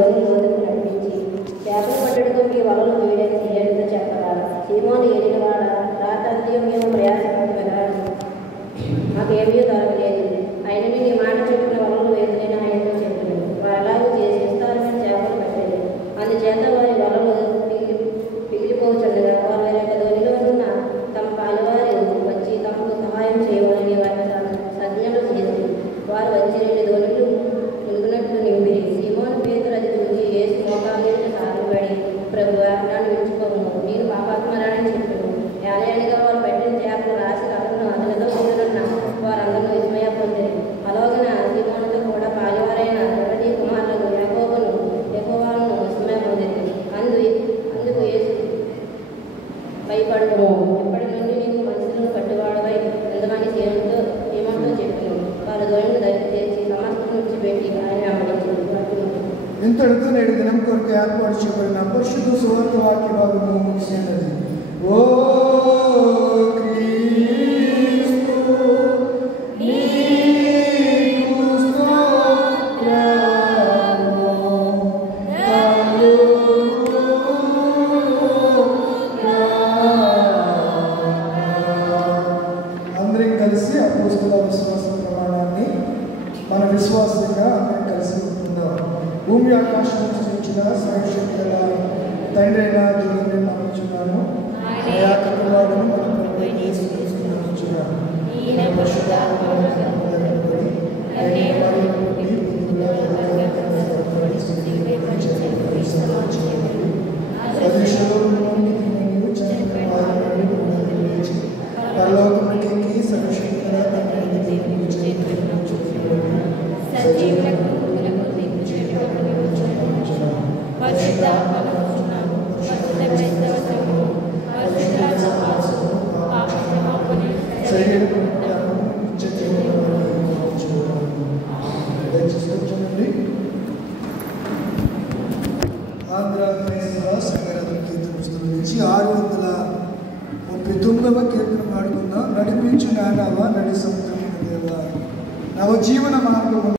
లోతుకు నడిపించి చేపలు పట్టడంతో మీ వలలు వేయడంతో చెప్పరా సీమోను ఏలినవాడ రాతంత్యం మేము ప్రయాసపడుతున్నా మాకేమీ దొరకలేదు. అయినని నీ మాట చెప్పిన వలలు వేదనైనా ఆయనతో చెప్పాను. వారు అలాగే చేసేస్తారని చేపలు పట్టలేదు. అందుచేత వారి వలలు పిగిలిపోచుండగా వారు వేరొక ధోనిలో ఉన్న తమ పాలువారు వచ్చి తమకు సహాయం చేయవాలని వారి సంజ్ఞలు చేసి వారు వచ్చి 2 ధోనిలు మునుగునట్లు నింపిరి. సీమోను పేతురు అది చూసి యేసు మోకాళ్ళ మీద సాగిపడి ప్రభువా నన్ను విడిచిపోము, నేను పాపాత్మరానని చెప్పాను. ఏలయనగా వారు పట్టిన చేపలు రాసి అతనితో ఉంటున్న వారందరూ విస్మయ పొందిరి. అలాగన సీమోనుతో కూడా పాలువారైన జబదీ కుమారులకు యాకోబును విస్మయ పొందిరి. అందుకు యేసు భయపడము, ఇప్పటి నుండి నీకు మనుషులను పట్టువాడవై ఎంతమంది సీమోనుతో చెప్పాను. వారు ధోనిని చేర్చి సమస్తం విడిచిపెట్టి ఆయన వెంబడించారు. ఇంతటితో నేడు దినం కొరకు ఏర్పాటు చేయబడిన పరిశుద్ధ సువార్త వాక్య భాగము ముగిసినది. ఓ క్రీస్తు నీకు స్తోత్రము అందరం కలిసి అపోస్తల విశ్వాస ప్రమాణాన్ని మన విశ్వాసంగా అందరం కలిసి ఉంటుందాం. భూమి ఆకాశం సృష్టించిన సర్వశక్తుల తండ్రి అయిన దేవుని నమ్ముచున్నాను. దయాకరువాడును మన ప్రభువైన యేసుక్రీస్తును నమ్ముచున్నాను. ఈయన పరిశుద్ధాత్మతో నింపబడి అన్యవారిని పుట్టి పురుగుల హృదయాలను సర్వపడి స్తుతికి పరిశుద్ధ ప్రదేశంలోని నీవు చనిపోయిన వారిని పునరుద్ధరించి లేచి పరలోకమునకెక్కి సర్వశక్తుల తండ్రి అయిన దేవుని చేతులను నమ్ముచున్నాను. సజీవులకు ఆంధ్ర క్రైస్తవ సంఘరాధన కీర్తన పుస్తకం నుంచి 639వ కీర్తన పాడుకుందాం. నడిపించు నానావా నడి సముద్రమైన దేవా నవజీవన మార్గము